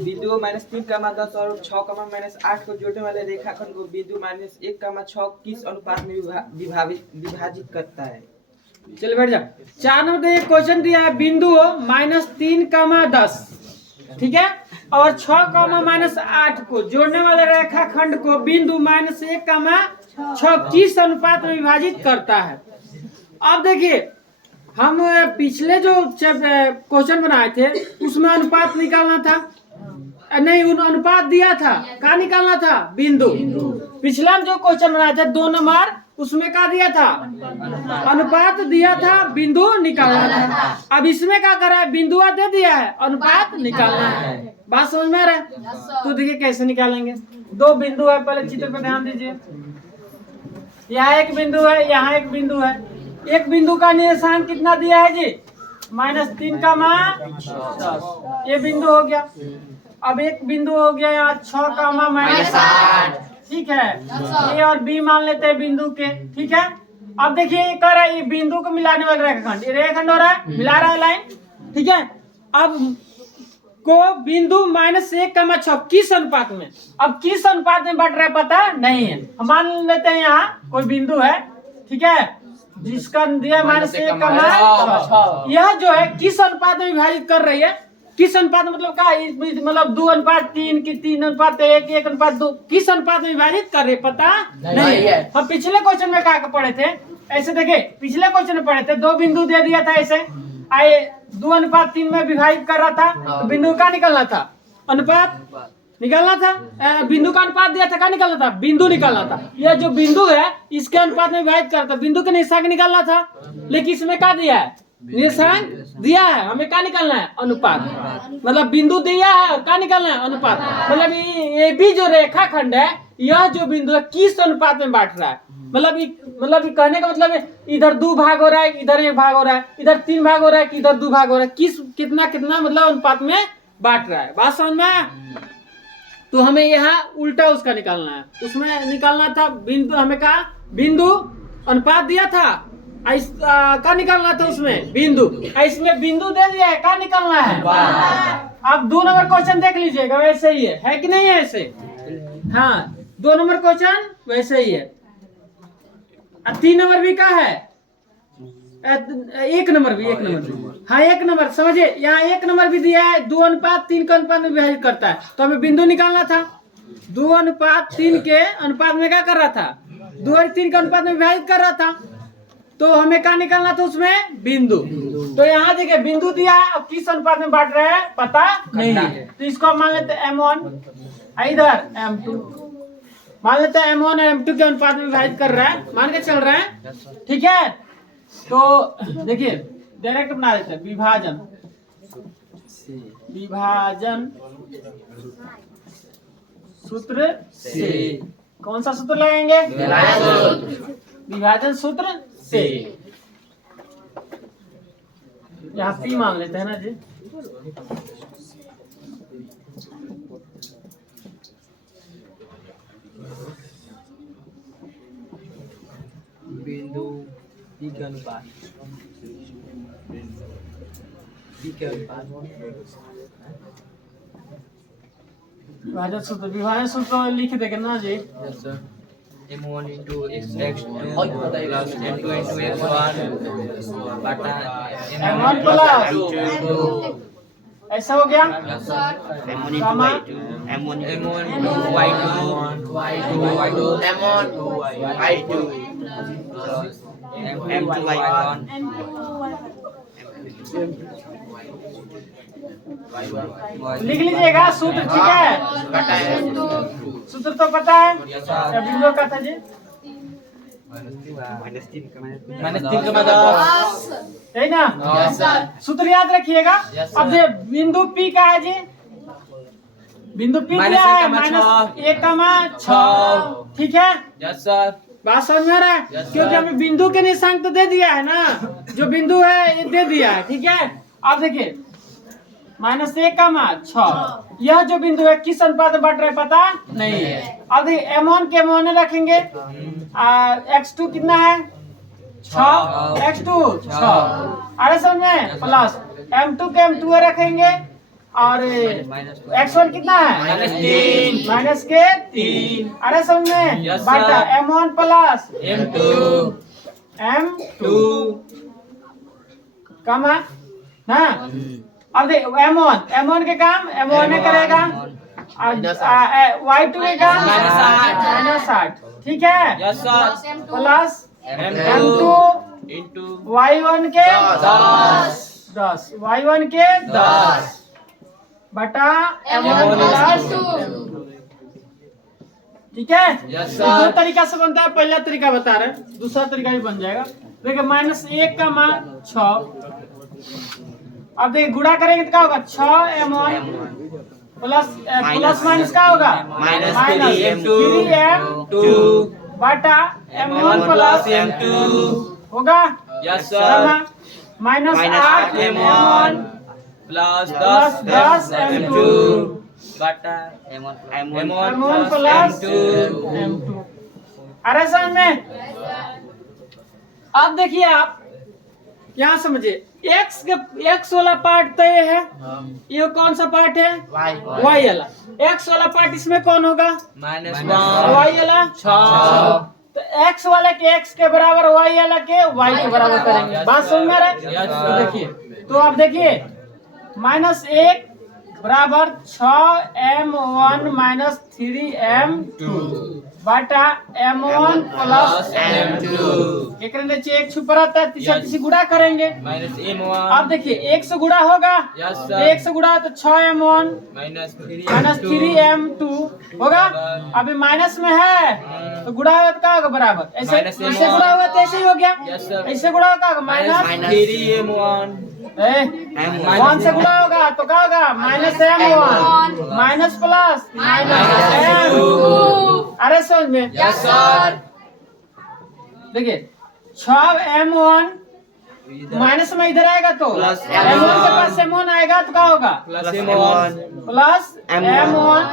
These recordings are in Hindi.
बिंदु -3, 10 और 6, -8 को जोड़ने वाले रेखाखंड को बिंदु -1, 6 किस अनुपात में विभाजित करता है? चल बैठ जा। 4 नंबर का क्वेश्चन दिया है, बिंदु -3, 10, ठीक है, और 6, -8 को जोड़ने वाले रेखाखंड को बिंदु -1, 6 किस अनुपात में विभाजित करता है। अब देखिए, हम पिछले जो क्वेश्चन बनाए थे उसमें अनुपात निकालना था, नहीं उन अनुपात दिया था, क्या निकालना था, बिंदु। पिछला जो क्वेश्चन बनाया था 2 नंबर, उसमें क्या दिया था, अनुपात दिया था, बिंदु निकालना था। अब इसमें क्या करा है, बिंदु दे दिया है, अनुपात निकालना है। बात समझ में आ रहा है? तो देखिए कैसे निकालेंगे। 2 बिंदु है, पहले चित्र पर ध्यान दीजिए। यहाँ एक बिंदु है, यहाँ एक बिंदु है। एक बिंदु का निर्देशांक कितना दिया है जी, -3, 10, ये बिंदु हो गया। अब एक बिंदु हो गया यहाँ 6, -8, ठीक है। ए और बी मान लेते हैं बिंदु के, ठीक है। अब देखिए ये कर रहा है, ये बिंदु को मिलाने वाला रेखाखंड, ये रेखाखंड हो रहा है, मिला रहा है लाइन, ठीक है। अब को बिंदु -1, 6 किस अनुपात में, अब किस अनुपात में बांट रहा है पता नहीं है। हम मान लेते हैं यहाँ कोई बिंदु है, ठीक है, जिसका दिया -1, यह जो है किस अनुपात में विभाजित कर रही है। किस अनुपात मतलब क्या, मतलब 2:3 की 3:1, 1:2, किस अनुपात में विभाजित कर रहे पता नहीं है। हम पिछले क्वेश्चन में क्या पढ़े थे, ऐसे देखे, पिछले क्वेश्चन में पढ़े थे 2 बिंदु दे दिया था, ऐसे आए 2:3 में विभाजित कर रहा था, तो बिंदु का निकलना था, अनुपात निकालना था। बिंदु का अनुपात दिया था, क्या निकालना था, बिंदु निकालना था। यह जो बिंदु है इसके अनुपात में विभाजित करता, बिंदु के निर्देशांक निकालना था, लेकिन इसमें क्या दिया है, निर्देशांक दिया है, हमें क्या निकालना है, अनुपात। मतलब बिंदु दिया है, क्या निकालना है, अनुपात। मतलब ये भी जो रेखाखंड है, यह जो बिंदु है किस अनुपात में बांट रहा है। मतलब कहने का मतलब है, इधर 2 भाग हो रहा है, इधर 1 भाग हो रहा है, इधर 3 भाग हो रहा है, इधर 2 भाग हो रहा है, किस कितना कितना मतलब अनुपात में बांट रहा है। बात समझ में? तो हमें यहाँ उल्टा उसका निकालना है, उसमें निकालना था बिंदु, हमें कहा बिंदु अनुपात दिया था, क्या निकालना था उसमें, बिंदु। इसमें बिंदु दे दिया है, क्या निकालना है। अब 2 नंबर क्वेश्चन देख लीजिएगा, वैसे ही है कि नहीं है ऐसे। हाँ 2 नंबर क्वेश्चन वैसे ही है। 3 नंबर भी क्या है, 1 नंबर भी, 1 नंबर भी, हाँ 1 नंबर समझिए, यहाँ 1 नंबर भी दिया है, 2:3 का अनुपात में विभाजित करता है, तो हमें बिंदु निकालना था। 2:3 के अनुपात में क्या कर रहा था, 2:3 का अनुपात में विभाजित कर रहा था, तो हमें क्या निकालना था उसमें, बिंदु। तो यहाँ देखिए बिंदु दिया है, अब किस अनुपात में बांट रहे हैं पता नहीं है, तो इसको मान लेते हैं M1, इधर M2, मान लेते हैं M1 और M2 के अनुपात में विभाजित कर रहा है, मान के चल रहे हैं, ठीक है। तो देखिए डायरेक्ट बना देते हैं, विभाजन सूत्र से। कौन सा सूत्र लगाएंगे, विभाजन सूत्र से। यहाँ P मान लेते हैं ना जी, बिंदु P के अनुपात, विभाजन सूत्र लिख देंगे ना जी। M1 into x2 plus M2 into x1 बटा M1 प्लस ऐसा हो गया, M1 into y2, M1 into y2 M1 y2 M2 y1 लिख लीजिएगा सूत्र, ठीक है। सूत्र तो पता है, या बिंदु का था जी, -3 का 10, है ना। सूत्र याद रखिएगा। अब ये बिंदु P का है जी, बिंदु P क्या है, -1, 6, ठीक है। यस सर, बात समझ में आ रहा है, क्योंकि हमें बिंदु के निर्देशांक तो दे दिया है ना, जो बिंदु है ये दे दिया है, ठीक है। अब देखिए -1, 6, यह जो बिंदु है किस अनुपात में बांट रहे पता नहीं है। अब देखिए M1 के M1 रखेंगे, x2 कितना है, 6, x2 6, अरे समझ में, प्लस M2 के M2 रखेंगे, और x1 कितना है -3 माइनस के 3 अरे समझ में Yes, बटा sir. m1 plus M2 m2 2 कमा ना अब देख m1 के काम m1 ने करेगा y2 के काम -8 ठीक है Yes sir plus M2 m2 into y1 के 10 10 y1 के 10 बटा m1 प्लस ठीक है Yes, तो sir. दो तरीका से बनता है पहला तरीका बता रहे हैं दूसरा तरीका भी बन जाएगा देखिए -1 का मान 6 अब देखिए गुणा करेंगे तो क्या होगा 6m1 प्लस माइनस क्या होगा -3m2 3m2 बटा m1 प्लस m2 होगा Yes sir -8m1 plus plus 10m2 बटा m1 प्लस m2 अरे समझ में अब देखिए आप यहाँ समझिए x वाला पार्ट तो ये है ये कौन सा पार्ट है y वाला x वाला पार्ट इसमें कौन होगा -1 y वाला 6 तो x वाले के x के बराबर y वाला के y के बराबर करेंगे बात समझ में आ रहा है Yes, तो sir. देखिए तो आप देखिए -1 बराबर 6m1 3m2 बटा m1 प्लस m2 एक नीचे एक छुपा रहता है तीसरा तीसरी गुणा करेंगे -m1 अब देखिए 1 से गुणा होगा Yes, तो sir. 1 से गुणा तो 6m1 -3m2 होगा अभी माइनस में है तो गुणा होगा तो क्या होगा बराबर ऐसे Minus ऐसे M1. गुणा होगा तो ऐसे ही हो गया Yes, sir. ऐसे गुणा होगा तो माइनस 3m1 वन से गुणा होगा तो क्या होगा -m1 माइनस प्लस -m2 अरे समझ में Yes sir देखिए 6m1 माइनस में इधर आएगा तो Plus m1 के पास m1 आएगा तो क्या होगा plus m1 प्लस m1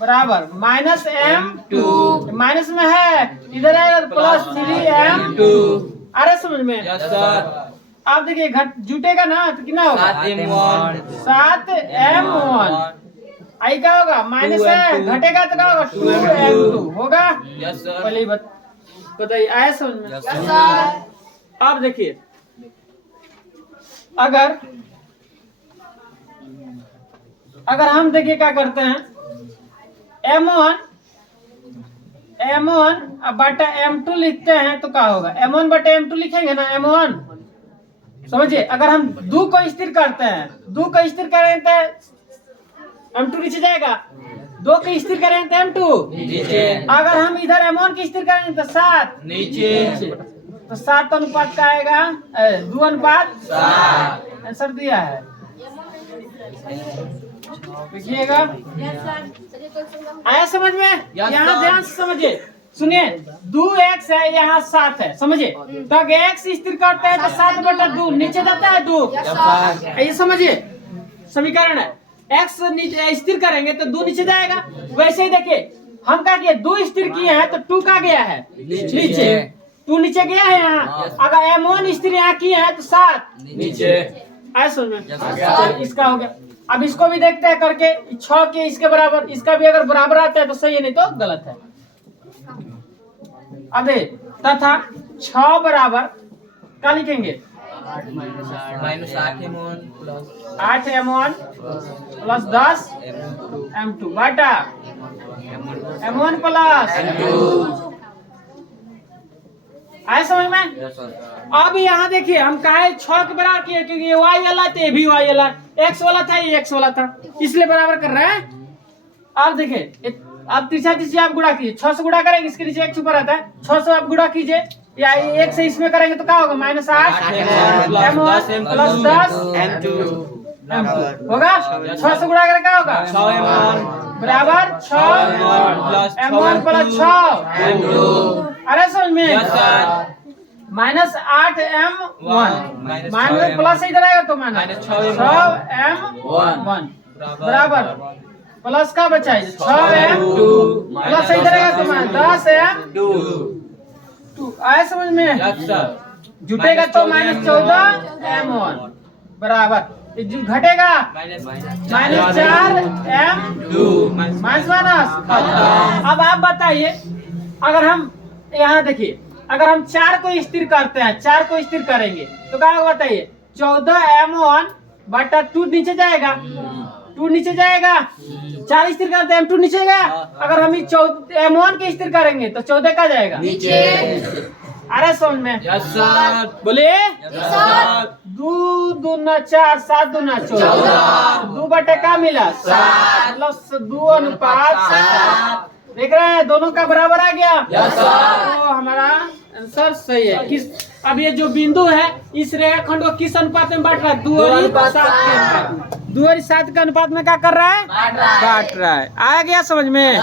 बराबर -m2 माइनस में है इधर आएगा तो प्लस 3m2 अरे समझ में Yes sir आप देखिए घट जुटेगा ना तो कितना होगा 7m1 7m1 आई क्या होगा माइनस है 2m2 घटेगा तो क्या होगा 2m2 होगा Yes sir पहले ही बताइए आया समझ में Yes, sir. अब देखिए अगर हम देखिए क्या करते हैं m1 बटा m2 लिखते हैं तो क्या होगा m1 बटा m2 लिखेंगे ना m1 समझिए अगर हम 2 को स्थिर करते हैं 2 को स्थिर करें तो m2 नीचे जाएगा 2 को स्थिर करें तो m2 नीचे अगर हम इधर m1 की स्थिर करें तो 7 नीचे तो 7 अनुपात का आएगा 2 अनुपात 7 आंसर दिया है देखिएगा आया समझ में यहाँ ध्यान से समझिए सुनिए 2x है यहाँ 7 है समझिए तो अगर x स्थिर करते हैं तो 7/2 नीचे जाता है 2 ये समझिए समीकरण है x नीचे स्थिर करेंगे तो 2 नीचे जाएगा वैसे ही देखिए हम क्या किए 2 स्थिर किए हैं तो 2 का गया है नीचे 2 नीचे गया है यहाँ अगर m1 स्थिर यहाँ किए हैं तो 7 नीचे आया समझ में चलो, इसका हो गया अब इसको भी देखते हैं करके 6 के इसके बराबर इसका भी अगर बराबर आता है तो सही है नहीं तो गलत है अब तथा 6 बराबर क्या लिखेंगे -8m1 plus 8m1 plus 10 m2 बटा m1 प्लस आया समझ में Yes sir अब यहाँ देखिए हम काहे 6 के बराबर किए क्योंकि ये y वाला था ये भी y वाला x वाला था ये x वाला था इसलिए बराबर कर रहे हैं अब देखिए अब तीसरा आप गुणा कीजिए 6 से गुणा करेंगे इसके नीचे एक छुपा रहता है 6 से आप गुणा कीजिए या 1 से इसमें करेंगे तो क्या होगा -8 m1 प्लस 10 m2 होगा 6 से गुणा करें क्या होगा 6m1 बराबर 6 m1 प्लस 6 m2 अरे समझ में Yes sir -8m1 minus plus इधर आएगा तो -6m1 6m1 बराबर प्लस का बचा है 6m2 प्लस इधर आएगा तो 10m2 आया समझ में Yes sir जुटेगा तो -14m1 बराबर ये जो घटेगा माइनस -4 m 2 माइनस अब आप बताइए, अगर हम यहाँ देखिए, अगर हम 4 को स्थिर करते हैं, 4 को स्थिर करेंगे तो क्या होगा बताइए? 14m1 बटा 2 नीचे जाएगा, 2 नीचे जाएगा। 4 स्थिर करते हैं, m2 नीचे जाएगा। अगर हम m1 के स्थिर करेंगे तो 14 का जाएगा नीचे। अरे समझ में? Yes sir. बोलिए। Yes sir. 2 दूना 4, 7 दूना 14, 2 बटे का मिला 7, मतलब 2 अनुपात 7। देख रहे हैं दोनों का बराबर आ गया। Yes sir. तो हमारा आंसर सही है। किस, अब ये जो बिंदु है इस रेखाखंड को किस अनुपात में बांट रहा है? 2 और 7 के अनुपात में। 2 और 7 के अनुपात में क्या कर रहा है? बांट रहा है। आ गया समझ में?